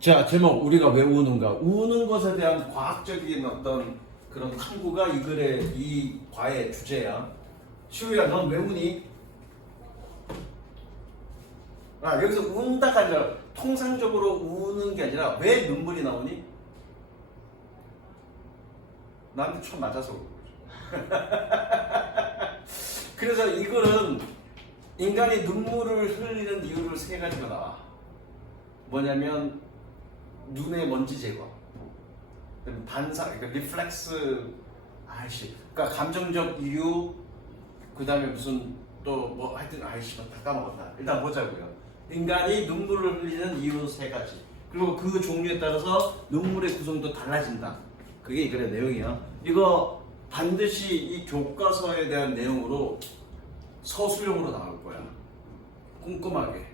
자, 제목 우리가 왜 우는가? 우는 것에 대한 과학적인 어떤 그런 탐구가 이 글의 이 과의 주제야. 시우야, 넌 왜 우니? 아, 여기서 운다가 아니라 통상적으로 우는 게 아니라 왜 눈물이 나오니? 나한테 참 맞아서 그러죠. 그래서 이 글은 인간이 눈물을 흘리는 이유를 세 가지가 나와. 뭐냐면 눈의 먼지 제거, 반사, 그러니까 리플렉스, 그러니까 감정적 이유, 그 다음에 무슨 또 뭐 하여튼 다 까먹었다. 일단 보자고요. 인간이 눈물을 흘리는 이유 세 가지. 그리고 그 종류에 따라서 눈물의 구성도 달라진다. 그게 이 글의 내용이야. 이거 반드시 이 교과서에 대한 내용으로 서술형으로 나올 거야. 꼼꼼하게.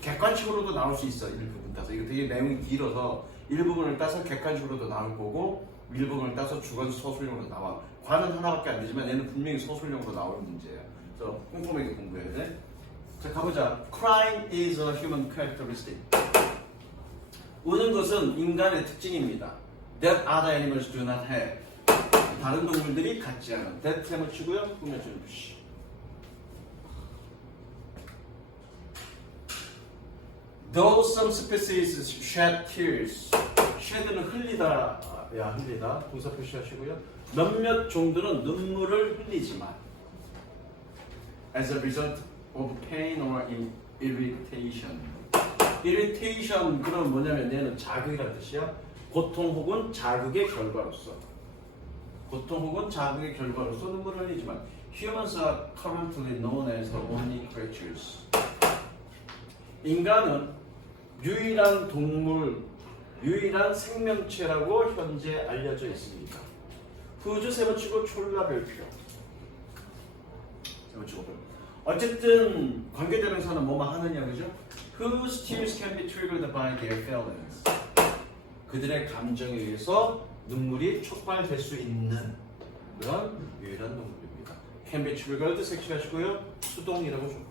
객관식으로도 나올 수 있어. 일부분 따서. 이거 되게 내용이 길어서 일부분을 따서 객관식으로도 나올 거고 일부분을 따서 주관 서술형으로 나와. 관은 하나밖에 안 되지만 얘는 분명히 서술형으로 나올 문제야. 그래서 꼼꼼하게 공부해야 돼. 자, 가보자. Crying is a human characteristic. 우는 것은 인간의 특징입니다. That other animals do not have. 다른 동물들이 갖지 않은. That 템을 치고요. 꾸며주는 듯이. Though some species shed tears. shed는 흘리다. 흘리다. 동사 표시하시고요. 몇몇 종들은 눈물을 흘리지만 as a result of pain or irritation. irritation 그럼 뭐냐면 얘는 자극이라는 뜻이야. 고통 혹은 자극의 결과로서. 고통 혹은 자극의 결과로서 눈물을 흘리지만 humans are currently known as the only creatures. 인간은 유일한 동물, 유일한 생명체라고 현재 알려져 있습니다. 후주 세번치고 촐라별표. 세번치고 어쨌든 관계대명사는 뭐만 하느냐, 그죠? Whose tears can be triggered by their feelings. 그들의 감정에 의해서 눈물이 촉발될 수 있는 그런 유일한 동물입니다. Can be triggered 색칠하시고요. 수동이라고 줬고요.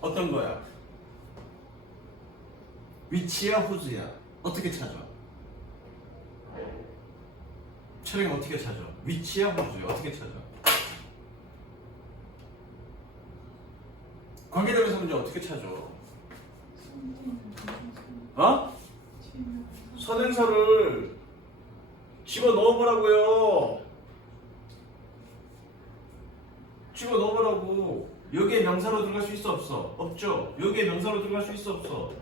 어떤 거야? 위치야, 후즈야? 어떻게 찾아? 철행 어떻게 찾아? 위치야, 후즈야? 어떻게 찾아? 관계대명사 문제 어떻게 찾아? 선행사를 집어 넣어보라고요. 집어 넣어보라고. 여기에 명사로 들어갈 수 있어, 없어? 없죠? 여기에 명사로 들어갈 수 있어, 없어?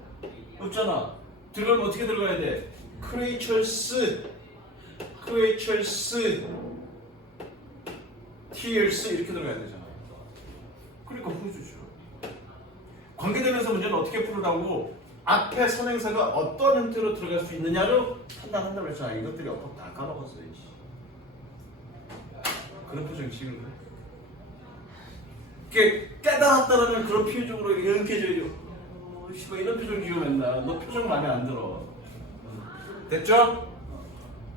없잖아. 들어가면 어떻게 들어가야 돼? creatures, tears 이렇게 들어가야 되잖아. 그러니까 후주죠. 관계대명사 문제는 어떻게 풀으라고? 앞에 선행사가 어떤 형태로 들어갈 수 있느냐를 판단한다고 했잖아. 이것들이 다 까먹었어. 그런 표정 지금 그래. 깨달았다라는 그런 표정으로 이렇게 줘야죠. 씨발 이런 표정 지어 맨날. 너 표정 마음에 안 들어. 됐죠?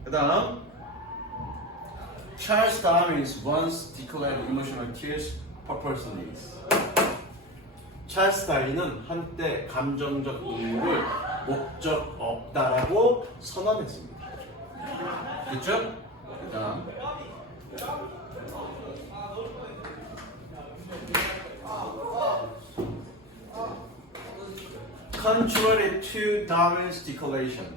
그 다음 Charles Darwin once declared emotional tears purposeless. 찰스 다윈은 한때 감정적 눈물을 목적 없다라고 선언했습니다. 됐죠? 그 다음 Contrary to Darwin's declaration.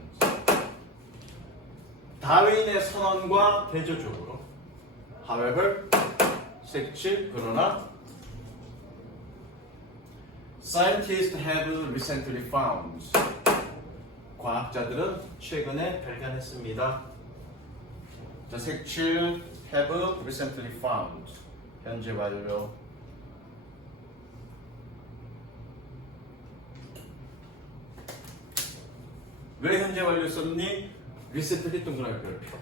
다윈의 선언과 대조적으로. However, 색칠 그러나 Scientists have recently found. 과학자들은 최근에 발견했습니다. 자, 색칠 have recently found. 현재 완료. 왜 현재 완료 썼니? recently 동그라미 별표.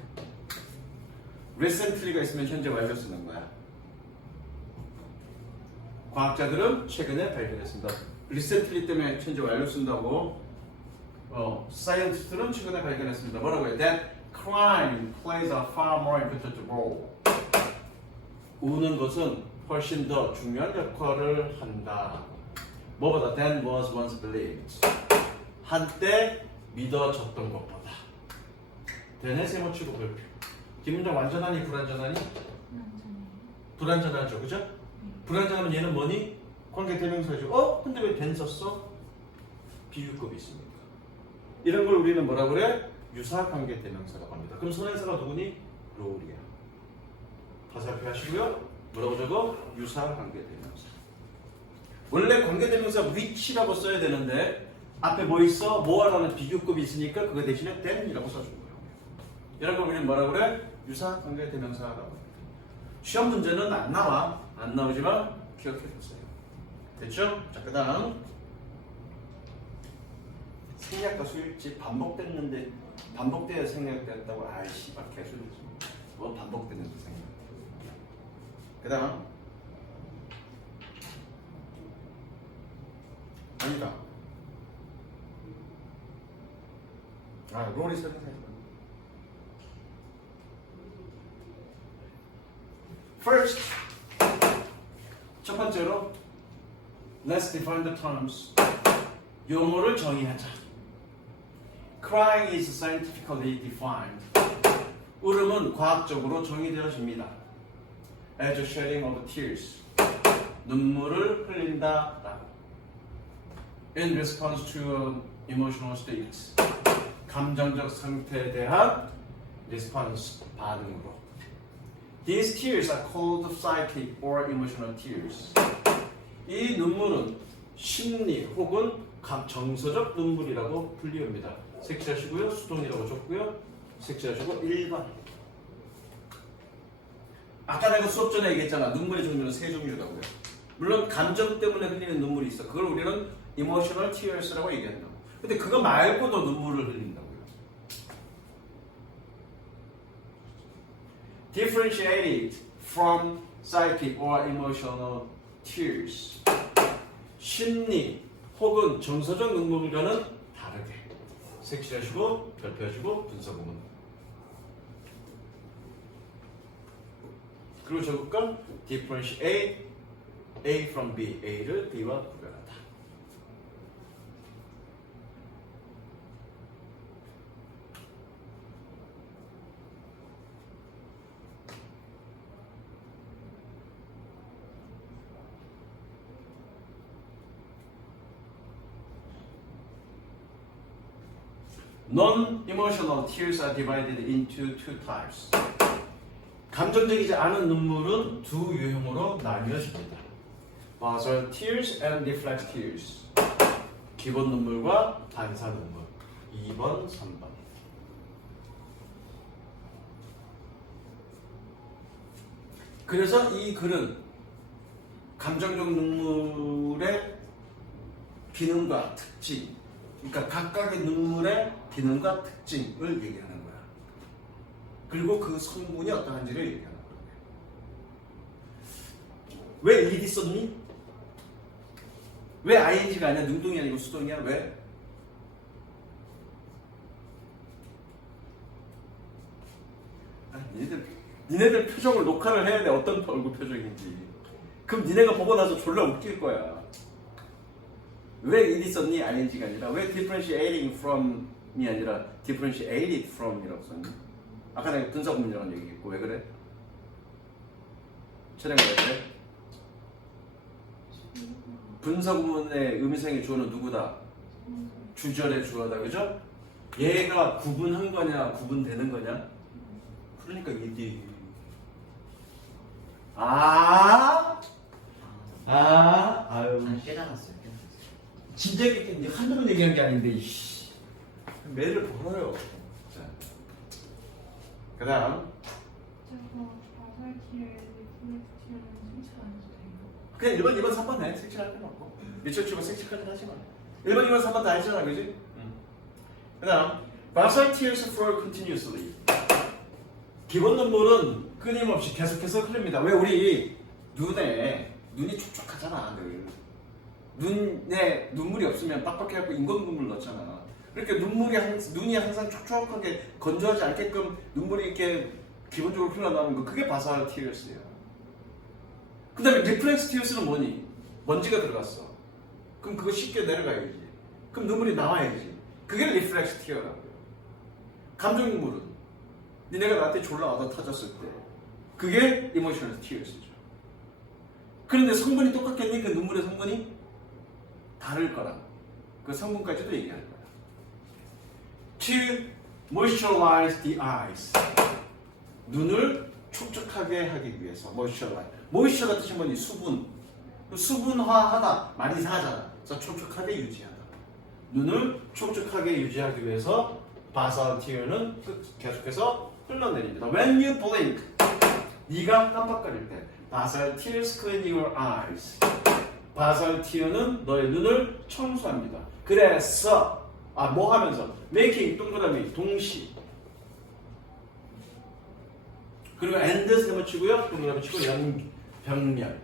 recently가 있으면 현재 완료 쓰는 거야. 과학자들은 최근에 발견했습니다. recently 때문에 현재 완료 쓴다고. scientist들은 최근에 발견했습니다. 뭐라고요? That crime plays a far more important role. 우는 것은 훨씬 더 중요한 역할을 한다. 뭐보다 than was once believed. 한때 믿어졌던 것보다. than의 세모치고 별표. 김문정 완전하니 불완전하니? 불완전하죠, 그죠? 불완전하면 얘는 뭐니? 관계대명사죠. 근데 왜 than 썼어? 비유급이 있습니까? 이런 걸 우리는 뭐라 그래? 유사관계대명사라고 합니다. 그럼 선행사가 누구니? 롤이야. 화살표 하시고요. 뭐라고 적어? 유사관계대명사. 원래 관계대명사 which라고 써야 되는데 앞에 뭐 있어? 뭐하라는 비교급이 있으니까 그거 대신에 than이라고 써준 거예요. 이런 걸 우리는 뭐라 그래? 유사관계대명사라고 합니다. 시험 문제는 안 나와. 안 나오지만 기억해 주세요. 됐죠? 자, 그 다음 생략과 수일치 반복됐는데 반복돼야 생략됐다고. 씨발 개소리지. 뭐 반복됐는데 생략. 그 다음 아니다. 롤이 설명해. First, 첫 번째로 let's define the terms. 용어를 정의하자. Crying is scientifically defined. 울음은 과학적으로 정의되어집니다. As a shedding of tears. 눈물을 흘린다. In response to emotional states. 감정적 상태에 대한 response, 반응으로. These tears are called psychic or emotional tears. 이 눈물은 심리 혹은 정서적 눈물이라고 불리웁니다. 색칠하시고요. 수동이라고 적고요. 색칠하시고 1번. 아까 내가 수업 전에 얘기했잖아. 눈물의 종류는 세 종류라고요. 물론 감정 때문에 흘리는 눈물이 있어. 그걸 우리는 emotional tears라고 얘기한다고. 근데 그거 말고도 눈물을 흘린다고요. Differentiated from psychic or emotional tears. 심리 혹은 정서적 눈물과는 다르게 색칠하시고 별표하시고 분석음은. 그리고 적을까? Differentiate A from B. A를 B와 구별하다. Non-emotional tears are divided into two types. 감정적이지 않은 눈물은 두 유형으로 나뉘어집니다. Basal tears and reflex tears. 기본 눈물과 반사 눈물. 2번, 3번. 그래서 이 글은 감정적 눈물의 기능과 특징, 그러니까 각각의 눈물의 기능과 특징을 얘기하는 거야. 그리고 그 성분이 어떠한지를 얘기하는 거야. 왜 일이 썼니? 왜 ing가 아니야? 능동이 아니고 수동이야? 왜? 니네들 표정을 녹화를 해야 돼. 어떤 얼굴 표정인지. 그럼 니네가 보고 나서 졸라 웃길 거야. 왜 일이 썼니? ing가 아니라 왜 differentiating from이 아니라 differentiated from이라고 썼니? 아까 내가 분사구문이라고 얘기했고 왜 그래? 촬영을 왜 그래? 분사구문의 의미상의 주어는 누구다? 주절의 주어다, 그죠? 얘가 구분한 거냐 구분되는 거냐? 그러니까 이디. 아유. 깨달았어요. 진짜 이게 한두 얘기한 게 아닌데, 이씨. 매를 벌어요. 자. 그 다음. 저거 바살티에 리플렉티어는 생각 안 해도 돼요? 그냥 1번, 2번, 3번 해. 색칠할 필요 없고. 미쳐 치고 색칠까지 하지 마. 1번, 2번, 3번 다 했잖아, 그지? 그 다음. Basal tears flow continuously. 기본 눈물은 끊임없이 계속해서 흘립니다. 왜 우리 눈에 눈이 촉촉하잖아 늘. 눈에 눈물이 없으면 빡빡해갖고 인공 눈물 넣잖아. 그렇게 눈이 항상 촉촉하게 건조하지 않게끔 눈물이 이렇게 기본적으로 흘러나오는 거 그게 바사얼 티어스예요. 그 다음에 리플렉스 티어스는 뭐니? 먼지가 들어갔어. 그럼 그거 쉽게 내려가야지. 그럼 눈물이 나와야지. 그게 리플렉스 티어라고요. 감정 눈물은 니네가 나한테 졸라 얻어 터졌을 때 그게 이모셔널 티어스죠. 그런데 성분이 똑같겠니? 그 눈물의 성분이 다를 거라. 그 성분까지도 얘기할 거야. To moisturize the eyes. 눈을 촉촉하게 하기 위해서 moisturize. moisture가 뜻이 뭐니? 수분. 수분화하다. 말이 이상하잖아. 그래서 촉촉하게 유지하다. 눈을 촉촉하게 유지하기 위해서 바사얼 티어는 계속해서 흘러내립니다. When you blink, 네가 깜빡거릴 때 바사얼 tears clean your eyes. 바사얼 티어는 너의 눈을 청소합니다. 그래서 뭐 하면서 making 동그라미 동시 그리고 and 세번 치고요. 동그라미 치고 병렬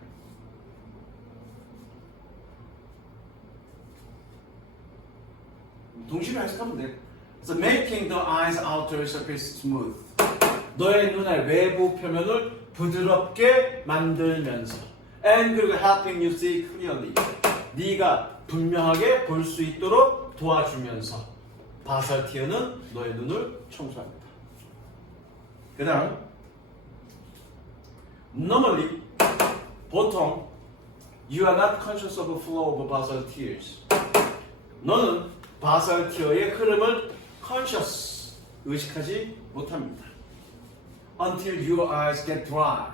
동시로 해석하면 돼. 그래서 making the eyes outer surface smooth. 너의 눈의 외부 표면을 부드럽게 만들면서 and 그리고 helping you see clearly. 네가 분명하게 볼 수 있도록 도와주면서 바사얼 티어는 너의 눈을 청소합니다. 그 다음 normally 보통 you are not conscious of the flow of basal tears. 너는 바사얼 티어의 흐름을 conscious 의식하지 못합니다. Until your eyes get dry.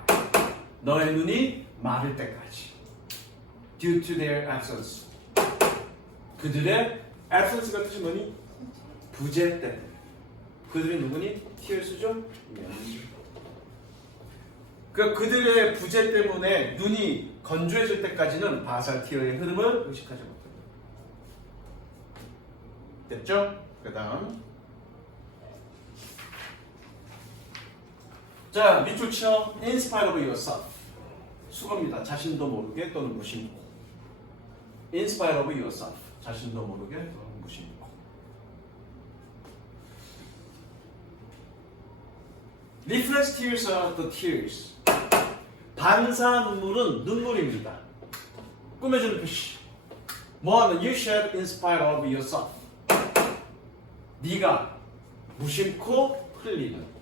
너의 눈이 마를 때까지. Due to their absence. 그들의 absence가 뜻이 뭐니? 부재 때문에. 그들이 누구니? tears죠? 그러니까 그들의 부재 때문에 눈이 건조해질 때까지는 바사얼 티어의 흐름을 의식하지 못합니다. 됐죠? 그 다음 자 밑줄 쳐 In spite of yourself 수고입니다. 자신도 모르게 또는 무심코 In spite of yourself 자신도 모르게 또는 무심코 Reflex tears are the tears 반사 눈물은 눈물입니다. 꾸며주는 표시 뭐하면 You shed in spite of yourself 네가 무심코 흘리는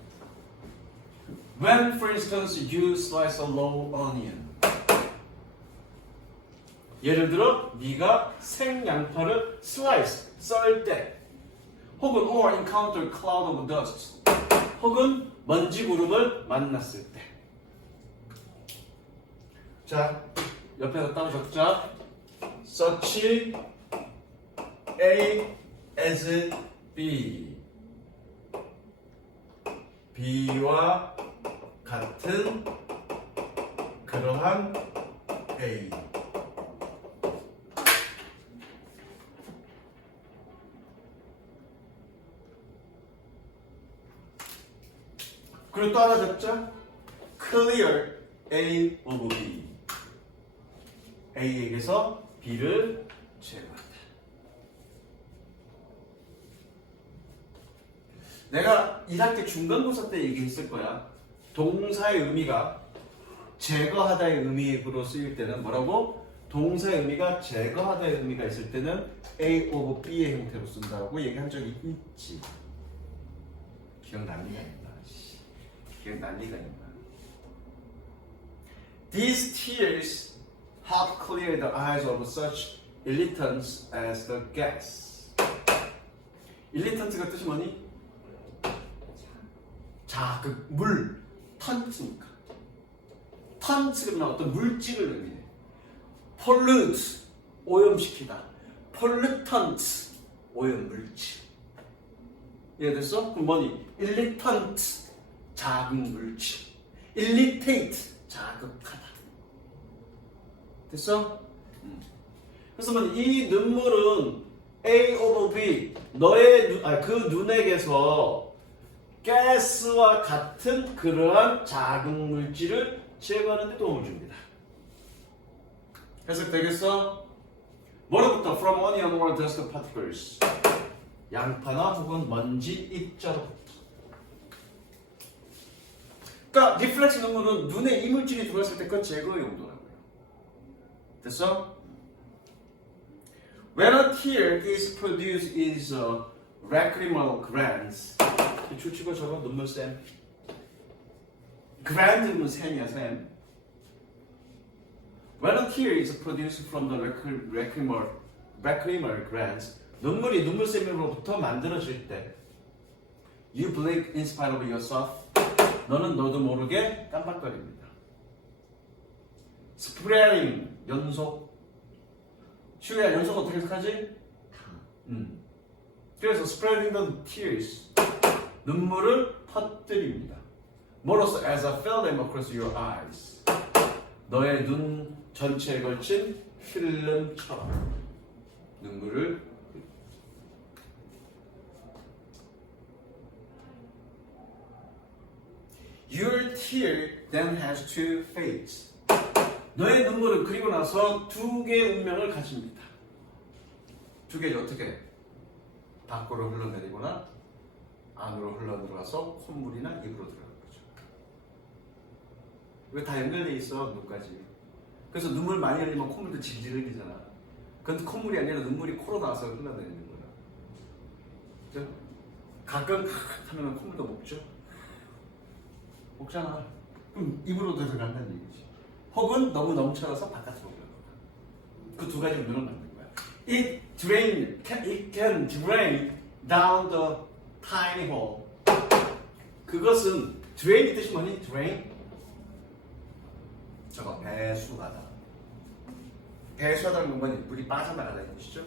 When, for instance, you slice a raw onion 예를 들어 네가 생양파를 slice, 썰 때 혹은 or encounter cloud of dust 혹은 먼지 구름을 만났을 때 자, 옆에서 따로 적자 such A as B B와 같은 그러한 A 그리고 또 하나 적자 clear A of B A에게서 B를 제거한다. 내가 1학기 중간고사 때 얘기했을 거야. 동사의 의미가 제거하다의 의미로 쓰일 때는 뭐라고? 동사의 의미가 제거하다의 의미가 있을 때는 A of B의 형태로 쓴다고 얘기한 적이 있지. 기억날 리가 있나? 기억날 리가 있나? These tears help clear the eyes of such irritants as the gas. irritant가 뜻이 뭐니? 자극, 물, 턴트니까. 턴트가 어떤 물질을 의미해. pollute, 오염시키다. pollutant, 오염물질. 이해됐어? 그럼 뭐니? irritant, 자극물질. irritate, 자극하다. 됐어? 그래서 이 눈물은 A over B 너의 그 눈에게서 가스와 같은 그러한 자극 물질을 제거하는 데 도움을 줍니다. 해석되겠어? 뭐로부터? From onion or dust particles. 양파나 혹은 먼지 입자로부터. 그러니까 리플렉스 눈물은 눈에 이물질이 들어왔을 때 그 제거 용도라고요. 됐어? When a tear is produced is lacrimal glands. 추치고 저거 눈물샘. gland는 샘이야 샘. When a tear is produced from the lacrimal glands, 눈물이 눈물샘으로부터 만들어질 때, you blink in spite of yourself. 너는 너도 모르게 깜빡거립니다. Spreading 연속. 슈야 연속 어떻게 해석하지? 그래서 spreading the tears 눈물을 퍼뜨립니다. 뭐로써? As a film across your eyes. 너의 눈 전체에 걸친 필름처럼 눈물을 Your tear then has two fates. 너의 눈물은 그리고 나서 두 개의 운명을 가집니다. 두 개를 어떻게? 밖으로 흘러내리거나 안으로 흘러들어가서 콧물이나 입으로 들어가는 거죠. 왜 다 연결돼 있어 눈까지. 그래서 눈물 많이 흘리면 콧물도 질질 흘리잖아. 그건 콧물이 아니라 눈물이 코로 나와서 흘러내리는 거야. 그죠? 가끔 하면 콧물도 먹죠. 먹잖아. 그럼 입으로 들어간다는 얘기지. 혹은 너무 넘쳐나서 바깥으로 올라가. 그 두 가지 운명을 만든 거야. It can drain down the tiny hole. 그것은 drain이 뜻이 뭐니? drain. 저거 배수하다. 배수하다는 건 뭐니? 물이 빠져나가다는 것이죠.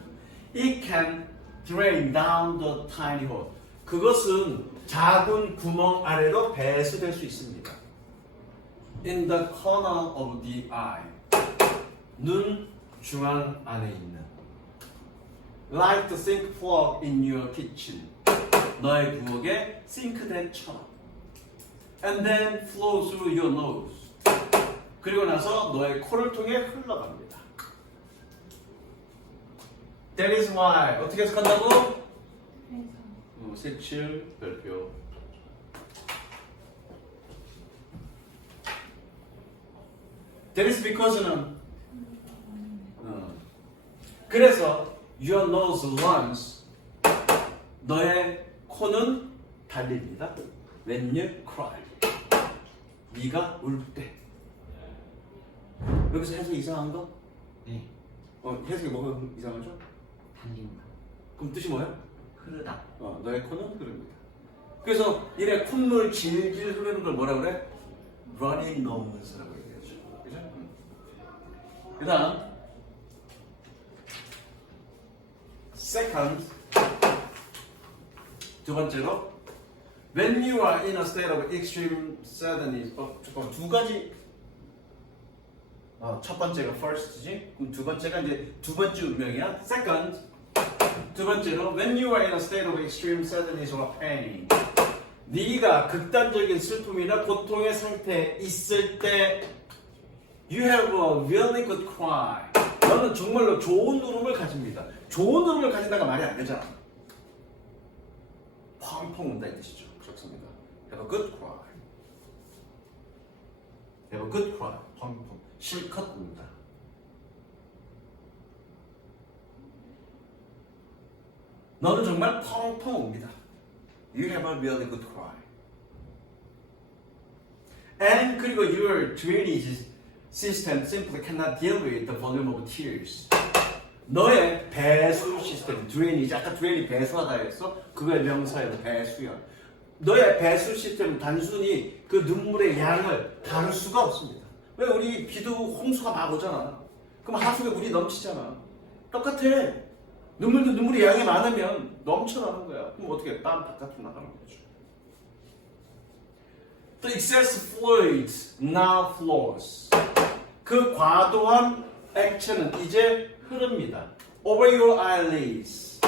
It can drain down the tiny hole. 그것은 작은 구멍 아래로 배수될 수 있습니다. In the corner of the eye. 눈 중앙 안에 있는. Like the sink plug in your kitchen. 너의 부엌의 싱크대처럼. And then flow through your nose. 그리고 나서 너의 코를 통해 흘러갑니다. That is why. 어떻게 해석한다고? 색칠 별표. That is because는 그래서 your nose runs. 너의 코는 달립니다. When you cry. 네가 울 때. 여기서 해석이 이상한 거? 네. 해석이 뭐가 이상하죠? 달린다. 그럼 뜻이 뭐야? 흐르다. 너의 코는 흐릅니다. 그래서 얘네 콧물 질질 흐르는 걸 뭐라 그래? running nose라고 얘기하죠. 그죠? 그 다음 second 두 번째로 when you are in a state of extreme sadness 잠깐만 두 가지 첫 번째가 first지 그럼 두 번째가 이제 두 번째 운명이야 second 두 번째로 when you are in a state of extreme sadness or pain 네가 극단적인 슬픔이나 고통의 상태에 있을 때 you have a really good cry 너는 정말로 좋은 울음을 가집니다. 좋은 울음을 가진다가 말이 안 되잖아. 펑펑 운다 이 뜻이죠. 그렇습니다. have a good cry have a good cry 펑펑 실컷 운다. 너는 정말 펑펑 옵니다. You have a really good cry. And 그리고 your drainage system simply cannot deal with the volume of tears. 너의 배수 시스템, drainage, 아까 drain이 배수하다 했어? 그거의 명사예요, 배수야. 너의 배수 시스템은 단순히 그 눈물의 양을 다룰 수가 없습니다. 왜 우리 비도 홍수가 막 오잖아. 그럼 하수구에 물이 넘치잖아. 똑같아. 눈물도 눈물의 양이 많으면 넘쳐나는 거야. 그럼 어떻게 땀 바깥으로 나가는 거죠. The excess fluid now flows. 그 과도한 액체는 이제 흐릅니다. Over your eyelids.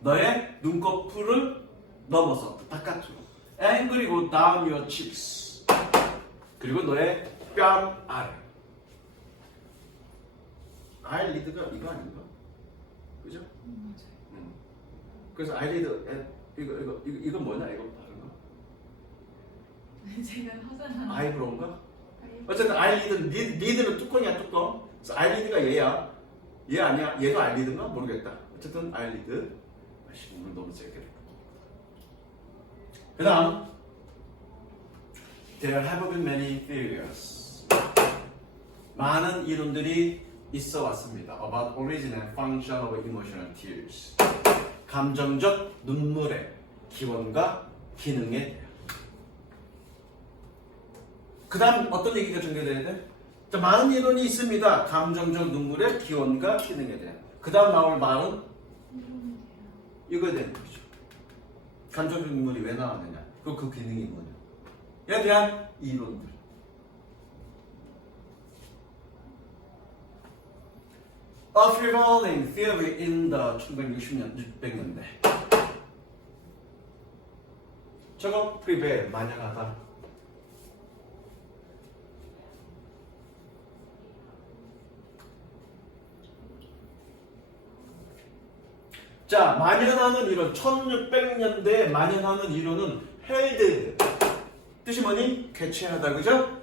너의 눈꺼풀을 넘어서 바깥으로. And 그리고 down your cheeks. 그리고 너의 뺨 아래. eyelid가 이거 아닌가? 그죠? 맞아요. 그래서 eyelid 이거 뭐냐 이거 다른 거? 제가 화장한 아이브로우인가? 어쨌든 eyelid는 lid는 뚜껑이야 뚜껑. 그래서 eyelid가 얘야. 얘 아니야? 얘가 eyelid인가 모르겠다. 어쨌든 eyelid. 아씨 오늘 너무 세게. 그다음 There have been many theories. 많은 이론들이 있어 왔습니다. About origin and function of emotional tears. 감정적 눈물의 기원과 기능에 대해. 그 다음 어떤 얘기가 전개돼야 돼? 자, 많은 이론이 있습니다. 감정적 눈물의 기원과 기능에 대한. 그 다음 나올 말은 이거에 대한 거죠. 감정적 눈물이 왜 나왔느냐? 그 기능이 뭐냐? 에 대한 이론들. A prevailing theory in the 1960년대. 저거 prevail, 만연하다. 자, 만연하는 이론, 1600년대에 만연하는 이론은 held. 뜻이 뭐니? 캐치하다, 그죠?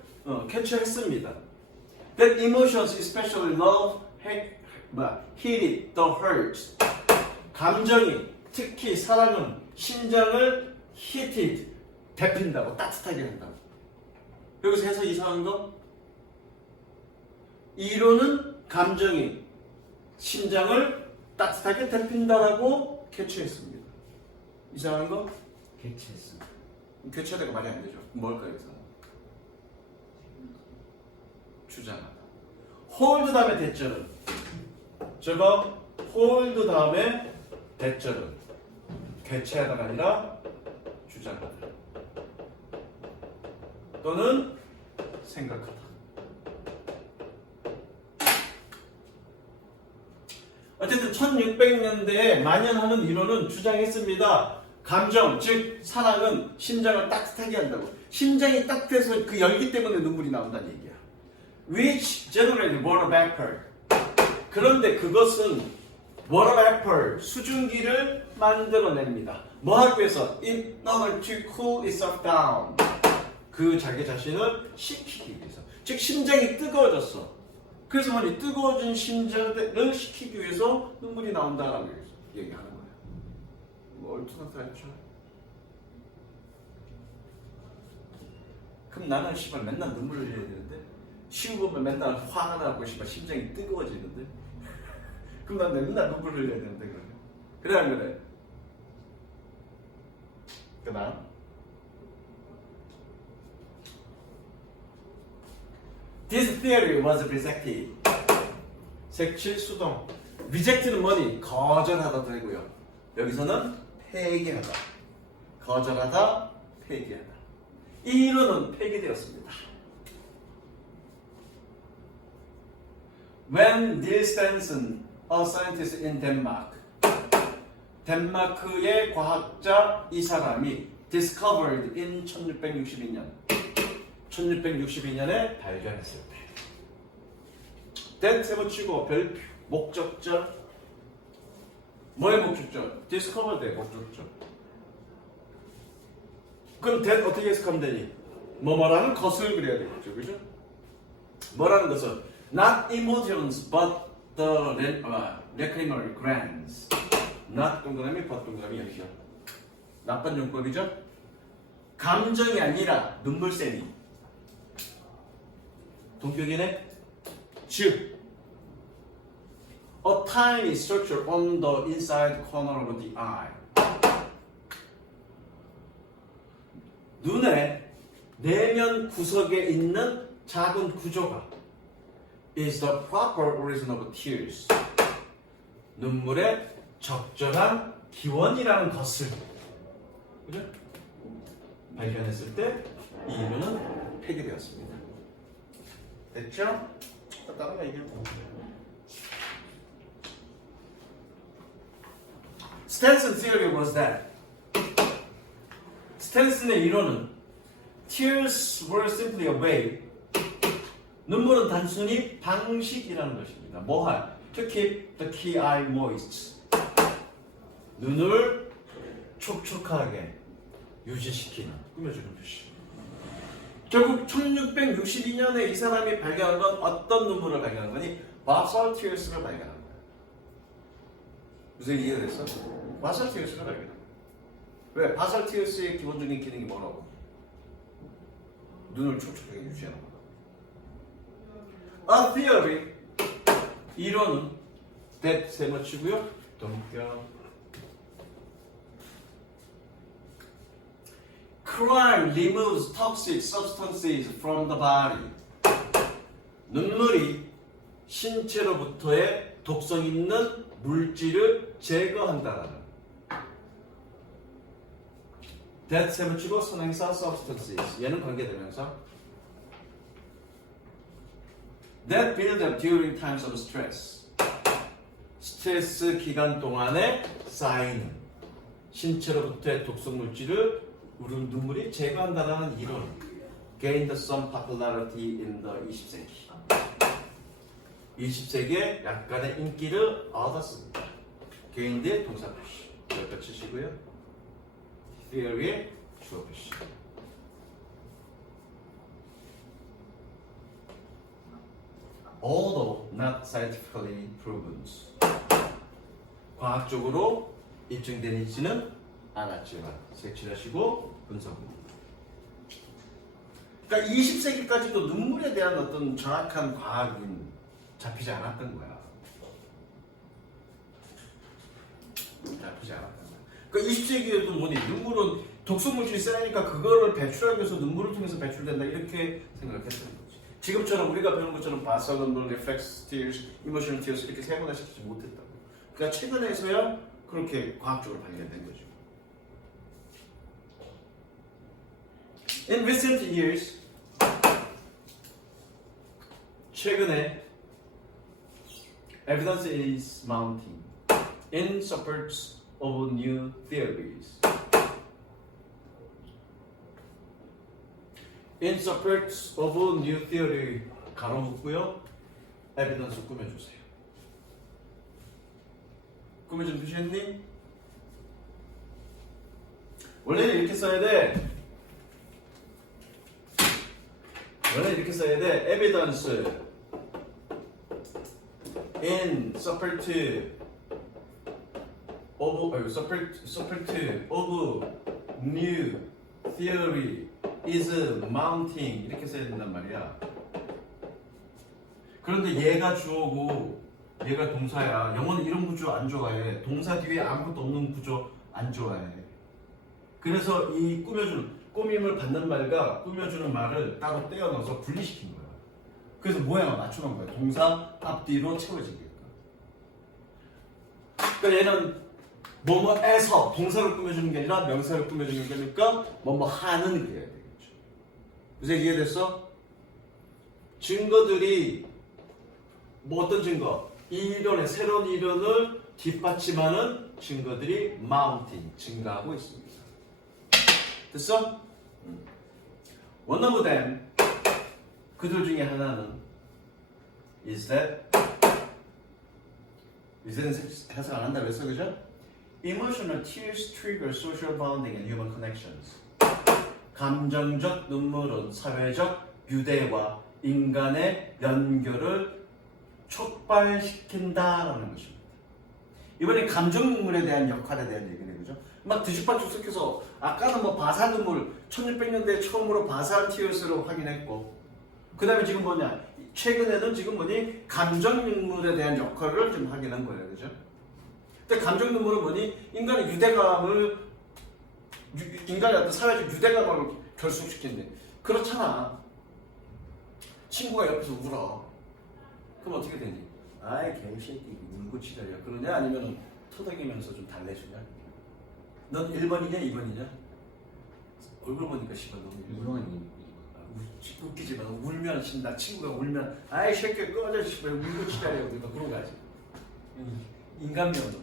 캐치했습니다. That emotions, especially love, heat, the hurts. 감정이, 특히 사랑은 심장을 heated, 데핀다고, 따뜻하게 한다고. 여기서 해서 이상한 거? 이론은 감정이 심장을 따뜻하게 데핀다라고 캐치했습니다. 이상한 거? 개체했습니다. 교체되고 말이 안 되죠. 뭘까요? 여기서? 주장하다. hold 다음에 대절은 저거 hold 다음에 대절은 교체하다가 아니라 주장하다 또는 생각하다. 어쨌든 1600년대에 만연하는 이론은 주장했습니다. 감정, 즉 사랑은 심장을 따뜻하게 한다고. 심장이 따뜻해서 그 열기 때문에 눈물이 나온다는 얘기야. Which generated water vapor. 그런데 그것은 water vapor, 수증기를 만들어냅니다. 뭐 하기 위해서? In order to cool itself down. 그 자기 자신을 식히기 위해서. 즉 심장이 뜨거워졌어. 그래서 뭐니? 뜨거워진 심장을 식히기 위해서 눈물이 나온다라고 얘기하는 거야. 뭐 얼토당토 했죠. 그럼 나는 씨발 맨날 눈물 흘려야 되는데 시우 보면 맨날 화가 나고 씨발 심장이 뜨거워지는데 그럼 난 맨날 눈물 흘려야 되는데 그래 안 그래? 그다음 This theory was rejected. 색칠 수동. reject는 뭐니? 거절하다 되고요. 여기서는 폐기하다. 거절하다, 폐기하다. 이 이론은 폐기되었습니다. When Niels Stensen, a scientist in Denmark, 덴마크의 과학자 이 사람이 discovered in 1662년에 발견했을 때 that 세워치고 별표, 목적절 뭐의 목적절? discovered의 목적절. 그럼 that 어떻게 해석하면 되니? 뭐뭐라는 것을 그려야 되겠죠, 그죠? 뭐라는 것은 not emotions but the lacrimal glands. not 동그라미 but 동그라미 여기요. 나쁜 용법이죠? 감정이 아니라 눈물샘이. 동격이네. 즉, a tiny structure on the inside corner of the eye. 눈의 내면 구석에 있는 작은 구조가 is the proper origin of tears. 눈물의 적절한 기원이라는 것을 그죠? 발견했을 때 이 이론은 폐기되었습니다. 됐죠? 따라가 얘기해볼게요. Stenson theory was that 스탠슨의 이론은 tears were simply a way. 눈물은 단순히 방식이라는 것입니다. 뭐할? to keep the key eye moist. 눈을 촉촉하게 유지시키는 꾸며주는 표시. 결국 1662년에 이 사람이 발견한 건 어떤 눈물을 발견한 거니? 바살티우스를 발견한 거야. 무슨 이해가 됐어? 바살티우스를 발견한 거야. 왜? 바살티우스의 기본적인 기능이 뭐라고? 눈을 촉촉하게 유지하는 거다. A theory, 이론은 that 세 번치고요. 동격. Crime removes toxic substances from the body. 눈물이 신체로부터의 독성 있는 물질을 제거한다라는. that 세 번치고 선행사 substances. 얘는 관계대명사. that build up during times of stress. 스트레스 기간 동안에 쌓이는 신체로부터의 독성 물질을 우리 눈물이 제거한다는 이론. gained some popularity in the 20세기. 20세기에 약간의 인기를 얻었습니다. gained의 동사 표시. 여기다 치시고요. theory의 주어 표시. although not scientifically proven. 과학적으로 입증되지는 않았지만 색칠하시고 분석입니다. 그러니까 20세기까지도 눈물에 대한 어떤 정확한 과학은 잡히지 않았던 거야. 잡히지 않았던 거야. 그러니까 20세기에도 뭐니 눈물은 독성물질이 쌓이니까 그거를 배출하기 위해서 눈물을 통해서 배출된다 이렇게 생각했던 거지. 지금처럼 우리가 배운 것처럼 바살 눈물, reflex tears, emotional tears 이렇게 세분화시키지 못했다고. 그러니까 최근에서야 그렇게 과학적으로 발견된 거죠. In recent years, 최근에 evidence is mounting in support of new theories. In support of new theory 가로 묶고요. evidence 꾸며주세요. 꾸며준 표시했니? 원래는 이렇게 써야 돼. 원래 이렇게 써야 돼. evidence in support of new theory is mounting 이렇게 써야 된단 말이야. 그런데 얘가 주어고 얘가 동사야. 영어는 이런 구조 안 좋아해. 동사 뒤에 아무것도 없는 구조 안 좋아해. 그래서 이 꾸밈을 받는 말과 꾸며주는 말을 따로 떼어넣어서 분리시킨 거야. 그래서 모양을 맞춰놓은 거야. 동사 앞뒤로 채워지게끔. 그러니까 얘는 뭐뭐에서 동사를 꾸며주는 게 아니라 명사를 꾸며주는 거니까 뭐뭐 하는 그래야 되겠죠. 무슨 이해됐어? 증거들이 뭐 어떤 증거? 이 이론의 새로운 이론을 뒷받침하는 증거들이 mounting 증가하고 있습니다. 됐어? One of them 그들 중에 하나는 is that 이제는 해석 안 한다 그랬어 그죠? Emotional tears trigger social bonding and human connections. 감정적 눈물은 사회적 유대와 인간의 연결을 촉발시킨다라는 것입니다. 이번에 감정 눈물에 대한 역할에 대한 얘기네 그죠? 막 뒤죽박죽해서 아까는 뭐 바살 눈물 1600년대에 처음으로 바살 티어스로 확인했고 그 다음에 지금 뭐냐 최근에는 지금 뭐니 감정 눈물에 대한 역할을 좀 확인한 거예요 그죠? 근데 감정 눈물은 뭐니 인간의 유대감을 인간의 어떤 사회적 유대감을 결속시킨대. 그렇잖아. 친구가 옆에서 울어. 그럼 어떻게 되니? 아이 개새끼 울고 치자냐 그러냐 아니면 토닥이면서 좀 달래주냐? 넌 1번이냐 2번이냐? 얼굴 보니까 씨발 너무 2번이 웃기지만 울면 나 친구가 울면 아이 새끼 꺼져 씨발 울고 치자냐 그러니까 그런 거지. 인간미가 너.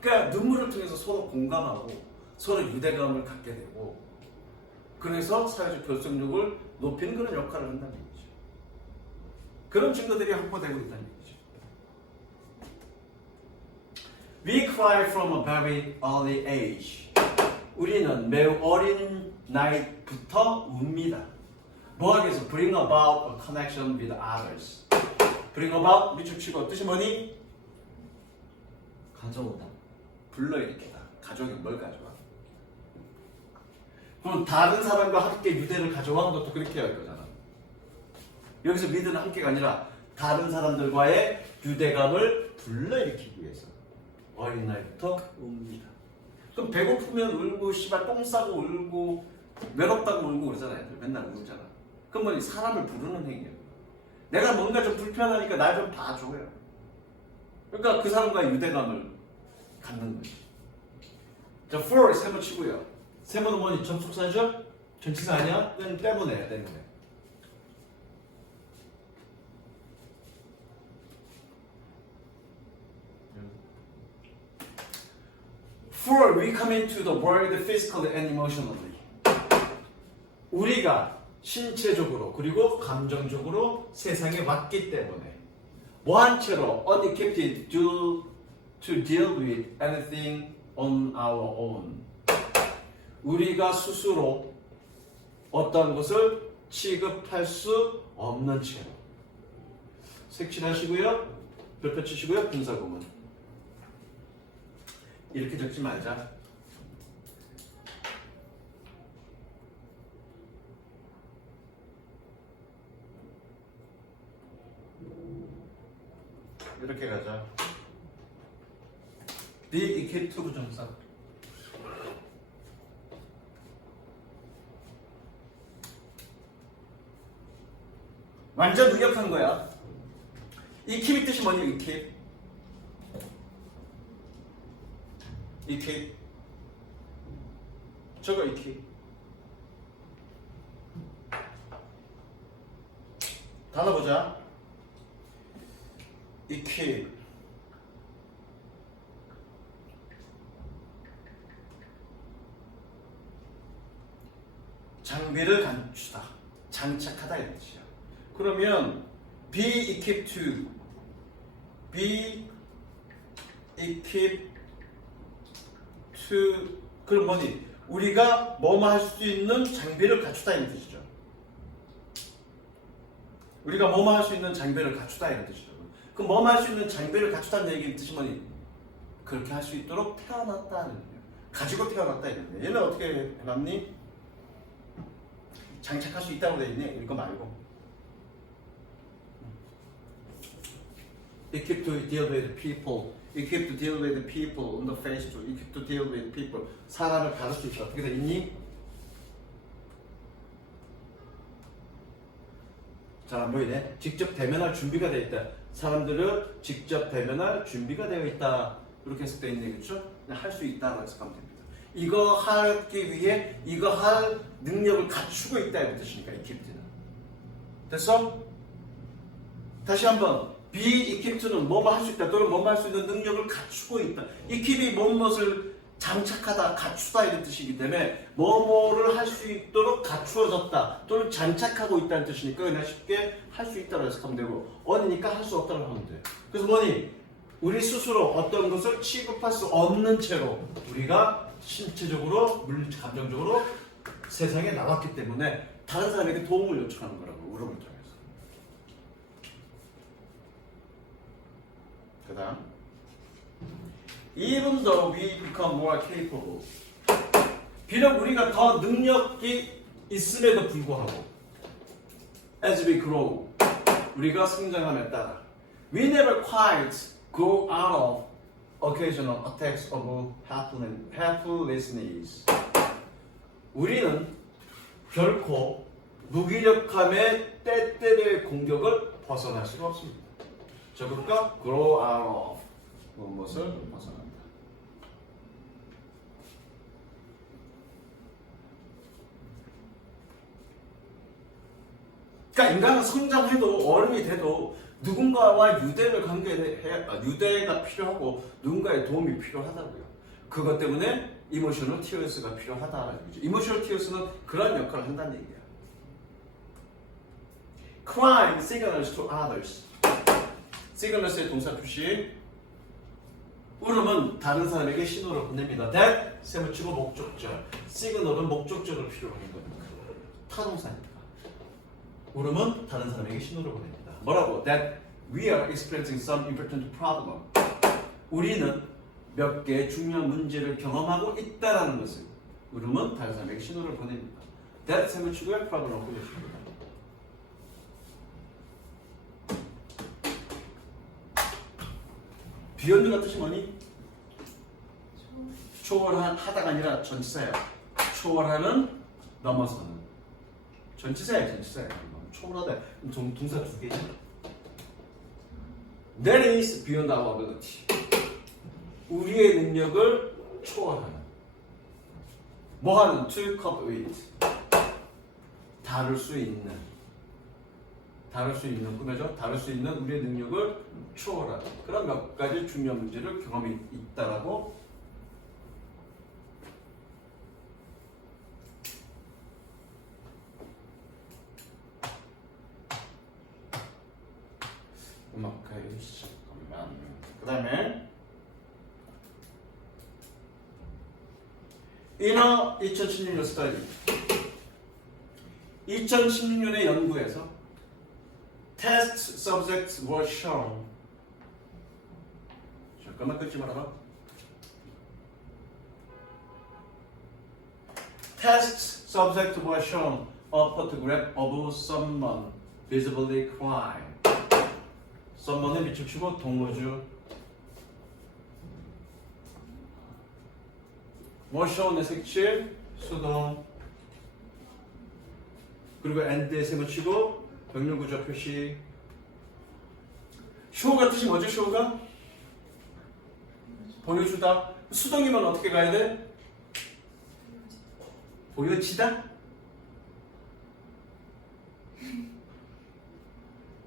그러니까 눈물을 통해서 서로 공감하고 서로 유대감을 갖게 되고 그래서 사회적 결속력을 높이는 그런 역할을 한다는 얘기죠. 그런 증거들이 확보되고 있다는 얘기죠. We cry from a very early age. 우리는 매우 어린 나이부터 웁니다. 뭐 하기 위해서? Bring about a connection with others. Bring about 밑줄치고 뜻이 뭐니? 가져오다. 불러일으키다. 가족이 뭘 가져와? 그럼 다른 사람과 함께 유대를 가져와는 것도 그렇게 할 거잖아. 여기서 믿음은 함께가 아니라 다른 사람들과의 유대감을 불러일으키기 위해서 어린 나이부터 웁니다. 그럼 배고프면 울고 씨발 똥 싸고 울고 외롭다고 울고 그러잖아. 애들 맨날 울잖아. 그럼 뭐 사람을 부르는 행위예요. 내가 뭔가 좀 불편하니까 날 좀 봐줘요. 그러니까 그 사람과의 유대감을 갖는 거지. 자, for 세모 치고요. 세모는 뭐니? 접속사죠? 전치사 아니야? 때문에. For we come into the world physically and emotionally. 우리가 신체적으로 그리고 감정적으로 세상에 왔기 때문에 뭐한 채로 unequipped to deal with anything on our own. 우리가 스스로 어떤 것을 취급할 수 없는 채로. 색칠하시고요. 별표 치시고요. 분사구문. 이렇게 적지 말자. 이렇게 가자. be equipped to 부정사. 완전 능력한 거야. equip이 뜻이 뭐니? equip. equip. 저거 equip. 단어 보자. equip. 장비를 갖추다, 장착하다 이런 뜻이야. 그러면 be equipped to, be equipped to, 그럼 뭐니? 우리가 뭐뭐 할 수 있는 장비를 갖추다 이런 뜻이죠. 우리가 뭐뭐 할 수 있는 장비를 갖추다 이런 뜻이죠. 그럼 뭐뭐 할 수 있는 장비를 갖추다는 얘기의 뜻이 뭐니? 그렇게 할 수 있도록 태어났다는 얘기예요. 가지고 태어났다 이런 얘기예요. 얘는 어떻게 해놨니? 장착할 수 있다고 돼 있네. 이거 말고. Equipped to deal with people. Equipped to deal with people on the face to. Equipped to deal with people. 사람을 다룰 수 있다. 어떻게 돼 있니? 잘 안 보이네. 직접 대면할 준비가 되어 있다. 사람들을 직접 대면할 준비가 되어 있다. 이렇게 해석되어 있네. 그렇죠? 할 수 있다고 해석하면 됩니다. 이거 하기 위해 이거 할 능력을 갖추고 있다 이런 뜻이니까 equipped는. 됐어? 다시 한번 be equipped는 뭐뭐 할 수 있다 또는 뭐뭐 할 수 있는 능력을 갖추고 있다. equip이 무엇을 장착하다, 갖추다 이런 뜻이기 때문에 뭐뭐를 할 수 있도록 갖추어졌다 또는 장착하고 있다는 뜻이니까 그냥 쉽게 할 수 있다고 해석하면 되고 on이니까 할 수 없다고 하면 돼. 그래서 뭐니? 우리 스스로 어떤 것을 취급할 수 없는 채로 우리가 신체적으로, 감정적으로 세상에 나왔기 때문에 다른 사람에게 도움을 요청하는 거라고, 울음을 통해서. 그 다음 Even though we become more capable. 비록 우리가 더 능력이 있음에도 불구하고 As we grow. 우리가 성장함에 따라 We never quite grow out of occasional attacks of helplessness. 우리는 결코 무기력함의 때때의 공격을 벗어날 수가 없습니다. 적을까? grow out of 무엇을 벗어난다. 그러니까 인간은 성장해도 어른이 돼도 누군가와 유대를 유대가 필요하고 누군가의 도움이 필요하다고요. 그것 때문에 이모셔널 티어스가 필요하다라는 거죠. 이모셔널 티어스는 그런 역할을 한다는 얘기야. Crying signals to others. signals의 동사 표시 울음은 다른 사람에게 신호를 보냅니다. that 세 붙이고 목적절. 시그널은 목적절을 필요로 하는 겁니다. 타동사니까. 울음은 다른 사람에게 신호를 보냅니다. 뭐라고? That we are experiencing some important problem. 우리는 몇 개의 중요한 문제를 경험하고 있다라는 것을 울음은 다른 사람에게 신호를 보냅니다. That 세 붙이고요. problem을 보내줍니다. beyond가 뜻이 뭐니? 초월하다가 아니라 전치사야. 초월하는, 넘어서는. 전치사야, 전치사야. 초월하다. 동사 두 개지. That is beyond our ability. 우리의 능력을 초월하는. 뭐하는? To cope with. 다룰 수 있는. 다룰 수 있는 꿈이죠. 다룰 수 있는 우리의 능력을 초월하는 그런 몇 가지 중요한 문제를 경험이 있다라고 음악회 잠깐만. 그 다음에 이너 2016년 스터디 2016년의 연구에서 test subjects were shown. 잠깐만 끊지 말아봐. Test subjects were shown a photograph of someone visibly crying. someone은 밑줄치고 동어주. was shown의 색칠 수동. 그리고 and의 세모치고 병렬구조 표시. show가 뜻이 뭐죠? show가? 보여주다. 수동이면 어떻게 가야 돼? 보여지다?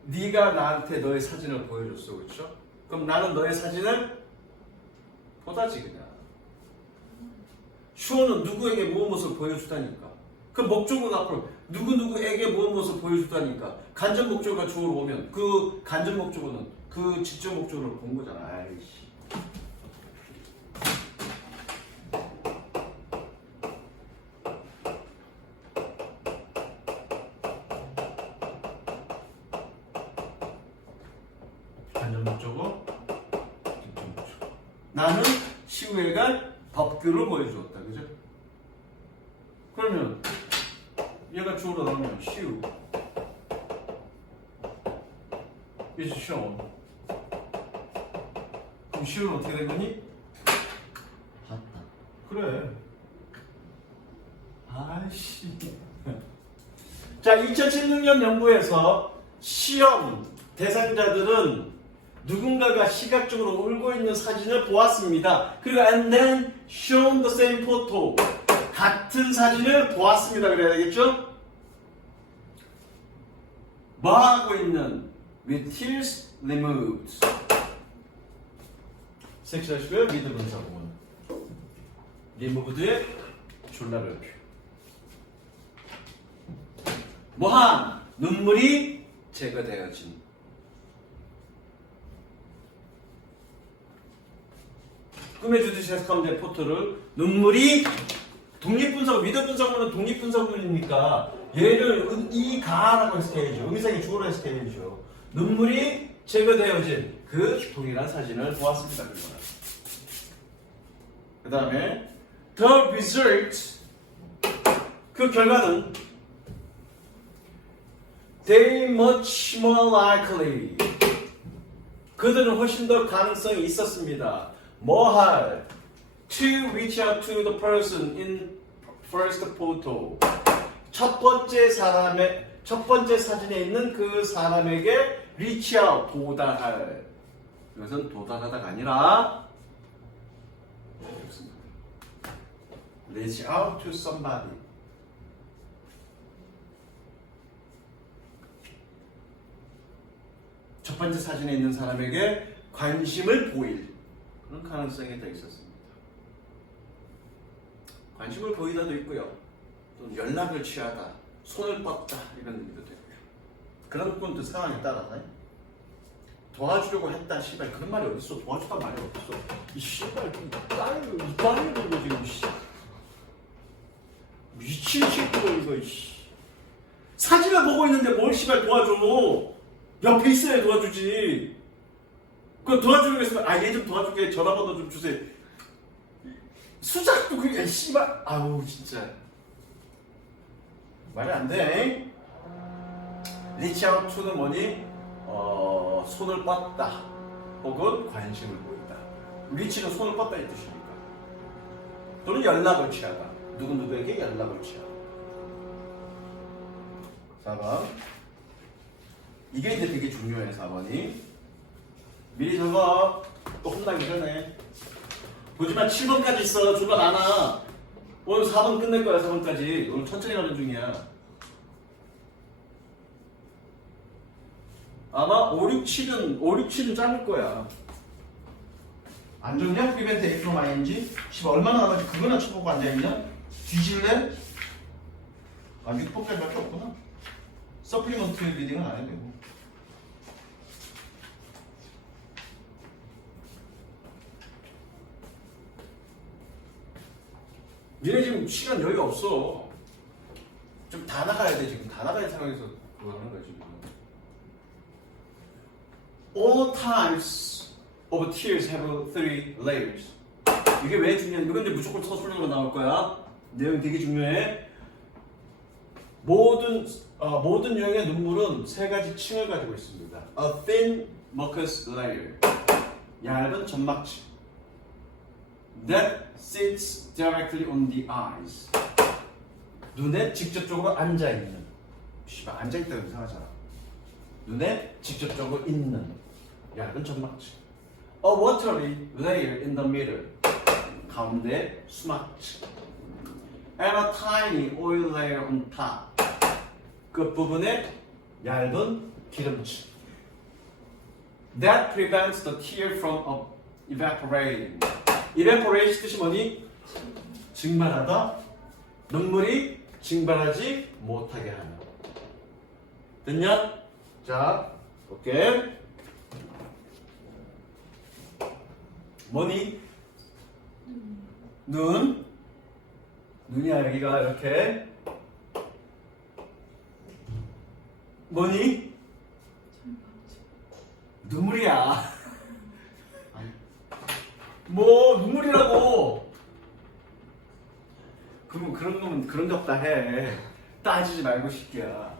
네가 나한테 너의 사진을 보여줬어, 그렇죠? 그럼 나는 너의 사진을 보다지 그냥. show는 누구에게 무엇 모습을 보여주다니까. 그 목적은 앞으로 누구누구에게 무엇 모습을 보여주다니까. 간접 목적어가 주어로 오면 그 간접 목적어는 그 직접 목적어를 본 거잖아. 아이씨. 간접 목적어, 직접 목적어. 나는 시우애가 법규를 보여주었다, 그죠? 그러면 얘가 주어로 나오면 시우 is shown. 그럼 시우는 어떻게 된 거니? 봤다. 그래. 아이씨. 자, 2016년 연구에서 시험 대상자들은 누군가가 시각적으로 울고 있는 사진을 보았습니다. 그리고 and then shown the same photo. 같은 사진을 보았습니다. 그래야 되겠죠? 뭐 하고 있는? with tears removed. 색칠하시고요. 미드 분사구문. removed의 줄라별표. 뭐한? 눈물이 제거되어진. 꾸며주듯이 해석하면 될 포토를 눈물이 독립분사구, 미드분사구는 독립분사구니까 얘를 이가라고 해석해야죠. 의상이 주어로 해석해야죠. 눈물이 제거되어진 그 동일한 사진을 보았습니다. 그 다음에 the result, 그 결과는 they much more likely, 그들은 훨씬 더 가능성이 있었습니다. 뭐 할? To reach out to the person in first photo. 첫 번째 사진에 있는 그 사람에게 reach out, 도달할. 이것은 도달하다가 아니라 reach out to somebody. 첫 번째 사진에 있는 사람에게 관심을 보일 그런 가능성이 더 있었습니다. 관심을 보이다도 있고요. 또 연락을 취하다, 손을 뻗다 이런 의미도 되고요. 그런 건 또 상황에 따라서 도와주려고 했다 씨발 그런 말이 어딨어. 도와주단 말이 어딨어. 이 씨발 이빨을 들고 지금 씨. 미친 새끼가 이거 씨. 사진을 보고 있는데 뭘 씨발 도와줘. 옆에 있어야 도와주지. 그거 도와주는 거 있으면 얘 좀 도와줄게 전화번호 좀 주세요. 수작도 그게 씨발 아우 진짜 말이 안 돼. 리치 아웃 투는 뭐니? 손을 뻗다 혹은 관심을 보인다. 리치는 손을 뻗다 이 뜻이니까. 또는 연락을 취하다. 누구누구에게 연락을 취하다. 4번. 이게 이제 되게 중요해. 4번이. 미리 적어. 또 혼나기 전에. 보지만 7번까지 있어. 줄만 많아. 오늘 4번 끝낼 거야. 4번까지. 오늘 천천히 가는 중이야. 아마 5, 6, 7은 짧을 거야. 안 좋냐? 프리벤트 A from ING? 씨발 얼마나 남았지? 그거나 쳐보고 앉아있냐? 뒤질래? 6번까지밖에 없구나. 서플리먼트 리딩은 안 해도 되고. 니네 지금 시간 여유가 없어. 좀 다 나가야 돼. 지금 다 나가야 상황에서 그거 하는 거야 지금. All types of tears have three layers. 이게 왜 중요해? 이건 이제 무조건 서술형으로 나올 거야. 내용 되게 중요해. 모든 유형의 눈물은 세 가지 층을 가지고 있습니다. A thin mucous layer, 얇은 점막층. That sits directly on the eyes. 눈에 직접적으로 앉아 있는. 씨발 앉아 있다고 이상하잖아. 눈에 직접적으로 있는 얇은 점막층. A watery layer in the middle. 가운데 수막층. And a tiny oil layer on top. 끝부분에 얇은 기름층. That prevents the tear from evaporating. evaporate 뜻이 뭐니? 증발하다. 눈물이 증발하지 못하게 하는. 됐냐? 자, 볼게. 뭐니? 눈. 눈이야 여기가 이렇게. 뭐니? 눈물이야. 뭐 눈물이라고. 그럼 그런 거면 그런 게 없다 해. 따지지 말고 싶게야.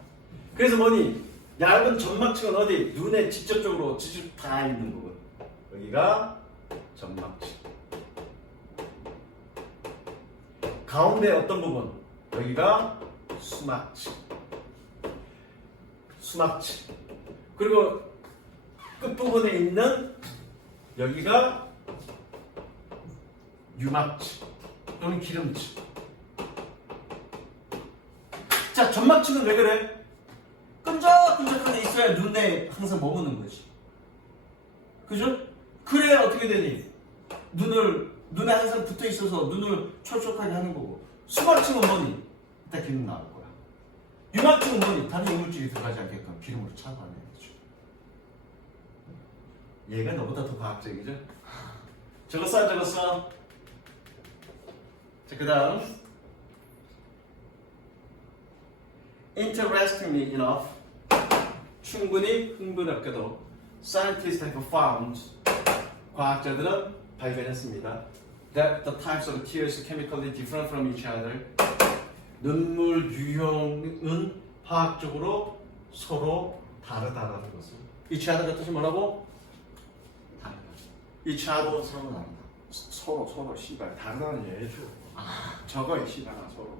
그래서 뭐니? 얇은 점막층은 어디? 눈에 직접적으로 다 있는 부분. 여기가 점막층. 가운데 어떤 부분? 여기가 수막층. 수막층. 그리고 끝부분에 있는 여기가 유막층 또는 기름층. 자, 점막층은 왜 그래? 끈적끈적한 데 있어야 눈에 항상 머무는 거지. 그죠? 그래야 어떻게 되니? 눈에 항상 붙어 있어서 눈을 촉촉하게 하는 거고. 수막층은 뭐니? 이따 기름 나올 거야. 유막층은 뭐니? 다른 이물질이 들어가지 않게끔 기름으로 차단해야 되죠. 얘가 너보다 더 과학적이죠? 적었어 안 적었어? 자, 그 다음 Interestingly enough, 충분히 흥분스럽게도 Scientists have found, 과학자들은 발견했습니다. That the types of tears chemically different from each other. 눈물 유형은 화학적으로 서로 다르다는 것을. each other의 뜻이 뭐라고? 다르다. each other 서로 다르다. 서로 씨발 다르다는 얘기죠. 저거 이 씨발 서로.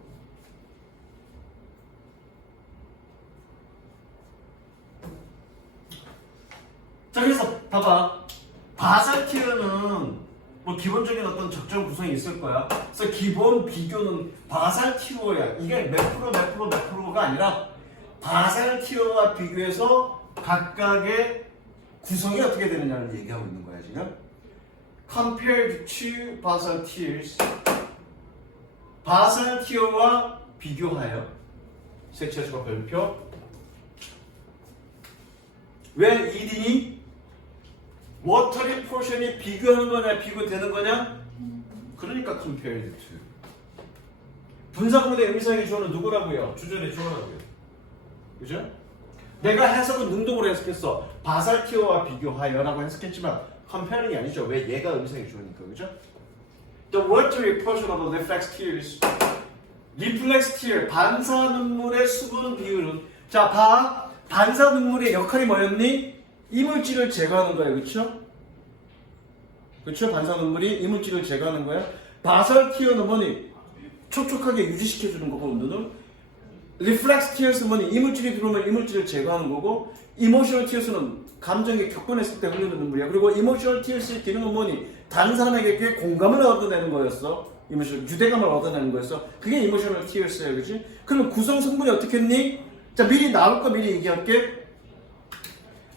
자, 그래서 봐봐. 바살티르는 뭐 기본적인 어떤 적정 구성이 있을 거야. 그래서 기본 비교는 바살티르야. 이게 몇 프로가 아니라 바살티르와 비교해서 각각의 구성이 어떻게 되느냐를 얘기하고 있는 거야 지금. Compared to basal tears, 바살티르와 비교하여 색채수가 별표. 왜 1이니? 워터리 포션이 비교하는 거냐 비교되는 거냐? 그러니까 compared to. 분사구문의 의미상의 주어는 누구라고요? 주절의 주어라고요. 그죠? 내가 해석은 능동으로 해석했어. 바살티어와 비교하여라고 해석했지만 comparing이 아니죠. 왜? 얘가 의미상의 주어니까. 그죠? The watery portion of the reflex tears. reflex tear, 반사 눈물의 수분 비율은 자, 봐. 반사 눈물의 역할이 뭐였니? 이물질을 제거하는 거예요. 그쵸? 그쵸? 반사 눈물이 이물질을 제거하는 거야. 바살티어는 뭐니? 촉촉하게 유지시켜주는 거고, 눈을. 리플렉스 티어스는 뭐니? 이물질이 들어오면 이물질을 제거하는 거고, 이모셔널 티어스는 감정에 격분했을 때 흘리는 눈물이야. 그리고 이모셔널 티어스의 기능은 뭐니? 다른 사람에게 공감을 얻어내는 거였어. 이모셔널, 유대감을 얻어내는 거였어. 그게 이모셔널 티어스예요. 그치? 그럼 구성 성분이 어떻게 했니? 자, 미리 나올 거 미리 얘기할게.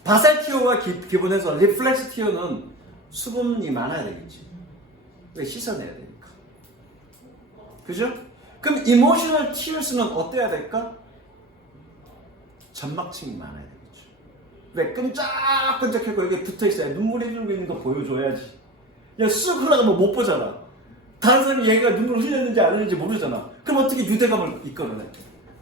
바살티어와 기본해서 리플렉스 티어는 수분이 많아야 되겠지. 왜? 씻어내야 되니까. 그죠? 그럼 이모셔널 티어스는 어때야 될까? 점막층이 많아야 되겠죠. 왜? 끈적끈적하고 여기 붙어있어야 눈물이 흐르고 있는 거 보여줘야지. 그냥 쑥 흘러가면 못 보잖아. 다른 사람이 얘가 눈물 흘렸는지 안 흘렸는지 모르잖아. 그럼 어떻게 유대감을 이끌어내?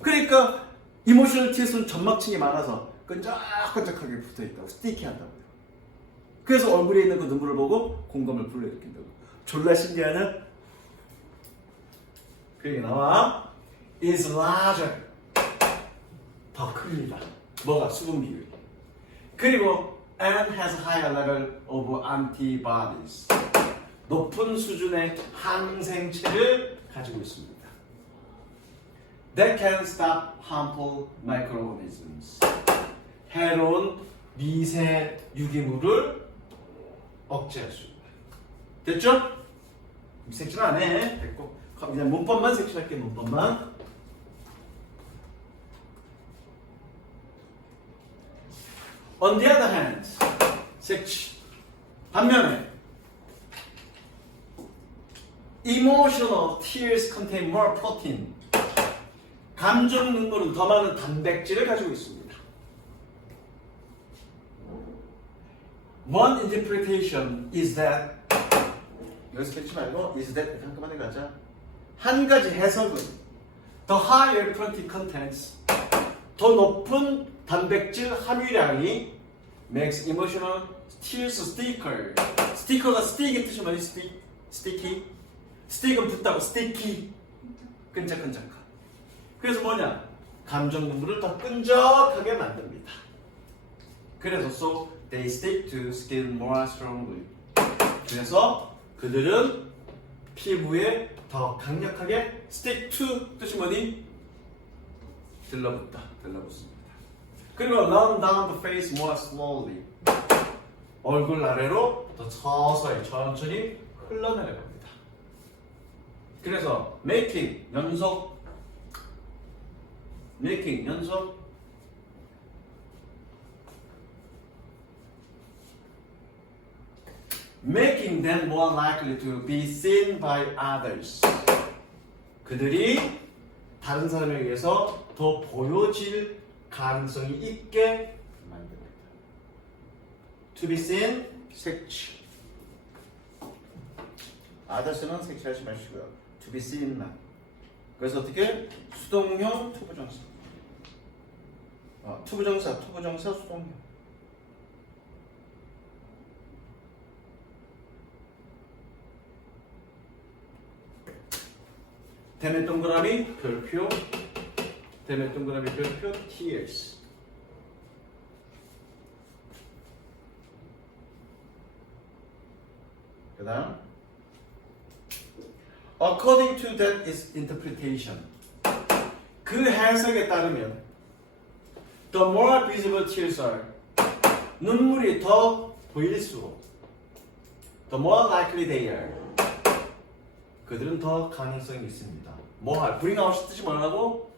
그러니까 이모셔널 티어스는 점막층이 많아서 끈적끈적하게 붙어있다고, 스티키한다고요. 그래서 얼굴에 있는 그 눈물을 보고 공감을 불러일으킨다고. 졸라 신기하냐? 그 얘기 나와. is larger. 더 큽니다. 뭐가? 수분 비율이. 그리고 and has higher level of antibodies. 높은 수준의 항생체를 가지고 있습니다. That can stop harmful microorganisms. 해로운 미세 유기물을 억제할 수 있다. 됐죠? 색칠 안 해. 됐고. 그냥 문법만 색칠할게, 문법만. On the other hand, 색칠. 반면에, emotional tears contain more protein. 감정 눈물은 더 많은 단백질을 가지고 있습니다. One interpretation is that 여기서 뺏지 말고 is that 이렇게 한꺼번에 가자. 한 가지 해석은 the higher protein contents 더 높은 단백질 함유량이 makes emotional tears sticker. 스티커가 스틱의 뜻이 뭐지? sticky. 스틱은 붙다고 sticky. 끈적끈적한. 그래서 뭐냐? 감정 눈물을 더 끈적하게 만듭니다. 그래서 so they stick to skin more strongly. 그래서 그들은 피부에 더 강력하게 stick to 뜻이 뭐니? 들러붙다, 들러붙습니다. 그리고 run down the face more slowly. 얼굴 아래로 더 서서히 천천히 흘러내려갑니다. 그래서 making 연속 making 연속 making them more likely to be seen by others. 그들이 다른 사람에 의해서 더 보여질 가능성이 있게 만듭니다. To be seen, 색칠. others는 색칠하지 마시고요. To be seen만. 그래서 어떻게? 수동형 투부정사. 투부정사, 수동형. 대면 동그라미, 별표. 대면 동그라미, 별표, tears. 그 다음 according to that is interpretation. 그 해석에 따르면 the more visible tears are 눈물이 더 보일수록 the more likely they are 그들은 더 가능성이 있습니다. 뭐 할? bring out 뜻이 뭐라고?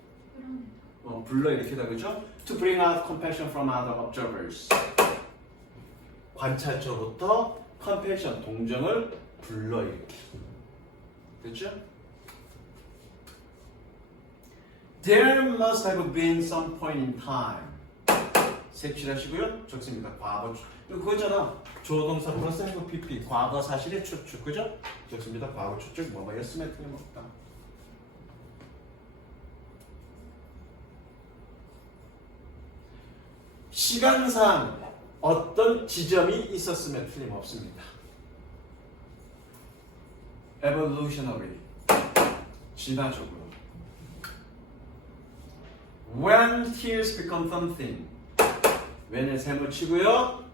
불러일으키다 그죠? to bring out compassion from other observers 관찰자로부터 compassion 동정을 불러일으키다. 됐죠? There must have been some point in time. 색칠하시고요. 적습니다. 과거 그거잖아. 조동사 플러스 NVP 과거 사실의 추측 그죠? 좋습니다. 과거 추측 뭐였으면 틀림없다. 시간상 어떤 지점이 있었으면 틀림없습니다. evolutionary 진화적으로 when tears become something when을 셈을 치고요.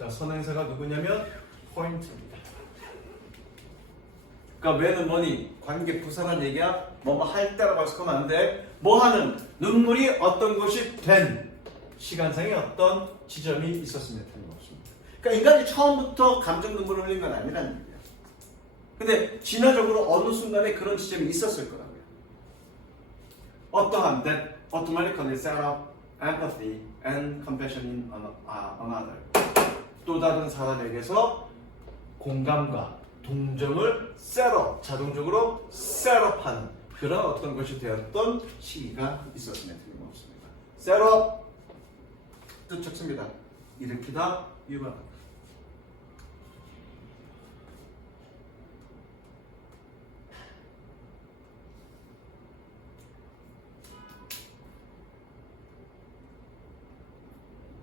자, 선행사가 누구냐면 point입니다. 그러니까 when은 뭐니? 관계 부사란 얘기야. 뭐뭐 할 때라고 해석하면 안 돼. 뭐 하는? 눈물이 어떤 것이 된 시간상의 어떤 지점이 있었으면 틀림없습니다. 그러니까 인간이 처음부터 감정 눈물을 흘린 건 아니라는 얘기야. 근데 진화적으로 어느 순간에 그런 지점이 있었을 거라고요. 어떠한 that automatically set up empathy and compassion in another. 또 다른 사람에게서 공감과 동정을 셋업, 자동적으로 셋업하는 그런 어떤 것이 되었던 시기가 있었으면 틀림없습니다. 셋업 뜻 적습니다. 일으키다, 유발하다.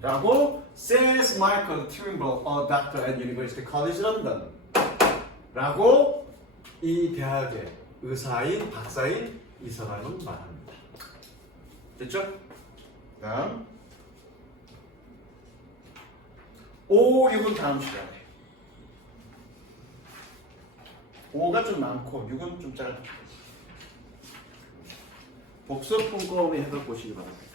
라고 says Michael Trimble, a doctor at University College London 라고 이 대학의 의사인, 박사인 이 사람은 말합니다. 됐죠? 다음 5, 6은 다음 시간에 5가 좀 많고 6은 좀 짧아. 복습 꼼꼼히 해서 보시기 바랍니다.